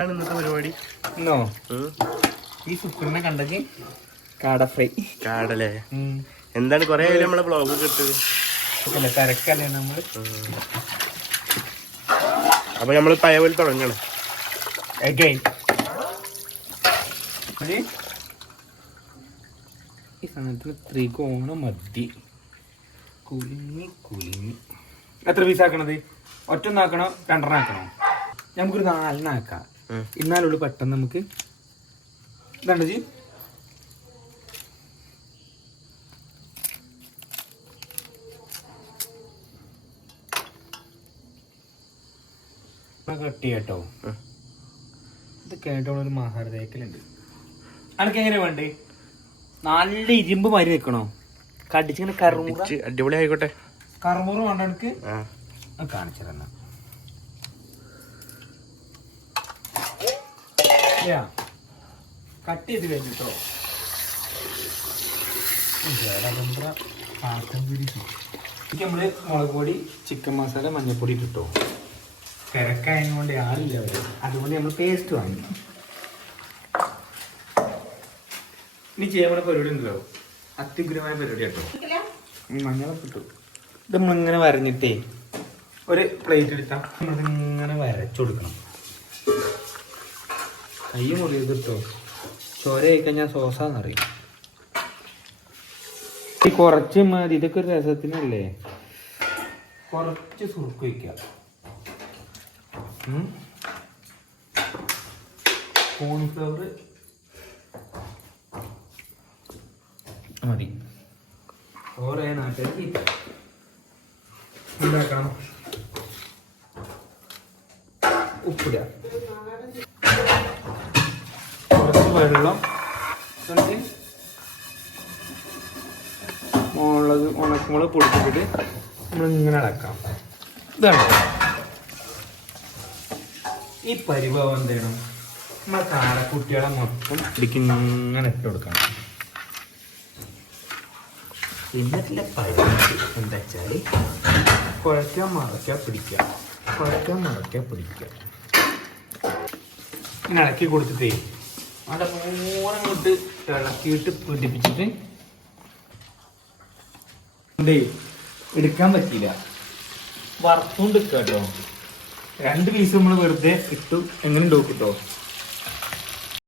ആണ് ഇന്നത്തെ പരിപാടി. ഇന്നോ ഈ സുക്രനെ കണ്ടെങ്കിൽ കാട ഫ്രൈ. കാടല്ലേ? എന്താണ് കൊറേ ആയാലും നമ്മളെ ബ്ലോഗ് കിട്ടത് അല്ല തിരക്കല്ലേ നമ്മൾ? അപ്പൊ നമ്മൾ പയ പോലെ തുടങ്ങണം. ഈ സാധനത്തിന് ത്രികോണം മതി. കുലിങ്ങി കുലിങ്ങി. എത്ര പീസ് ആക്കണത്? ഒറ്റൊന്നാക്കണോ? രണ്ടെണ്ണം ആക്കണോ? നമുക്കൊരു നാലെണ്ണാക്കാം ഉം. എന്നാലുള്ളൂ പെട്ടെന്ന് നമുക്ക്. ഇതാണ് ജി? കട്ട് ചെയ്യട്ടോ ഇത് കേട്ടോ ഒരു മഹാരതേക്കലുണ്ട് അനക്ക് എങ്ങനെ വേണ്ടേ? നല്ല ഇരുമ്പ് മാരി വെക്കണോ കടിച്ചിങ്ങനെ കറുമുറ അടിപൊളി ആയിക്കോട്ടെ കറുമുറ വേണ്ട എനിക്ക് കാണിച്ചു തന്ന കട്ട് ചെയ്ത് കഴിഞ്ഞിട്ടോ? ഇത് നമ്മൾ മുളക് പൊടി ചിക്കൻ മസാല മഞ്ഞൾപ്പൊടി ഇട്ടോ തിരക്കായതുകൊണ്ട് ആളില്ല അവർ. അതുകൊണ്ട് നമ്മൾ പേസ്റ്റ് വാങ്ങി. ഇനി ചെയ്യാൻ പരിപാടി ഉണ്ടല്ലോ അത്യുഗ്രമായ പരിപാടി കേട്ടോ മഞ്ഞളൊക്കെ ഇട്ടു. ഇത് നമ്മളിങ്ങനെ വരഞ്ഞിട്ടേ ഒരു പ്ലേറ്റ് എടുത്താൽ നമ്മളിങ്ങനെ വരച്ചു കൊടുക്കണം കൈ മുറിയത് കിട്ടോ ചോര കഴിക്കഴിഞ്ഞാൽ സോസാന്നറിയും? ഈ കുറച്ച് മതി ഇതൊക്കെ ഒരു രസത്തിനല്ലേ? കുറച്ച് സുറുക്ക് വയ്ക്കുക കോൺഫ്ലവർ മതി. ഓരോ നാട്ടിലേക്ക് ഉണ്ടാക്കണം. ഉപ്പിടുക കുറച്ച് വെള്ളം. എന്നിട്ട് മുളക് ഉണക്കമുളക് പൊടിച്ചിട്ട് നമ്മളിങ്ങനെ അടക്കാം. ഇതാണ്? ഈ പരിഭവം എന്ത് ചെയ്യണം? നമ്മളെ കാരക്കുട്ടികളെ മൊത്തം ഇതിക്ക് ഇങ്ങനെ ഇട്ട് കൊടുക്കണം. പിന്നെ പരിപാടി എന്താ വെച്ചാൽ കുഴക്കാൻ മറക്കാൻ പിടിക്കുക. കുഴക്കാൻ മറക്കാൻ പിടിക്കുക. ഇങ്ങനെ ഇളക്കി കൊടുത്തിട്ടേ അവിടെ മൂന്നും കൊണ്ട് ഇളക്കിയിട്ട് പിടിപ്പിച്ചിട്ട് എടുക്കാൻ പറ്റിയില്ല. വറുത്തോണ്ട് കേട്ടോ രണ്ട് പീസ് നമ്മൾ വെറുതെ ഇട്ടു. എങ്ങനെ നോക്കിട്ടോ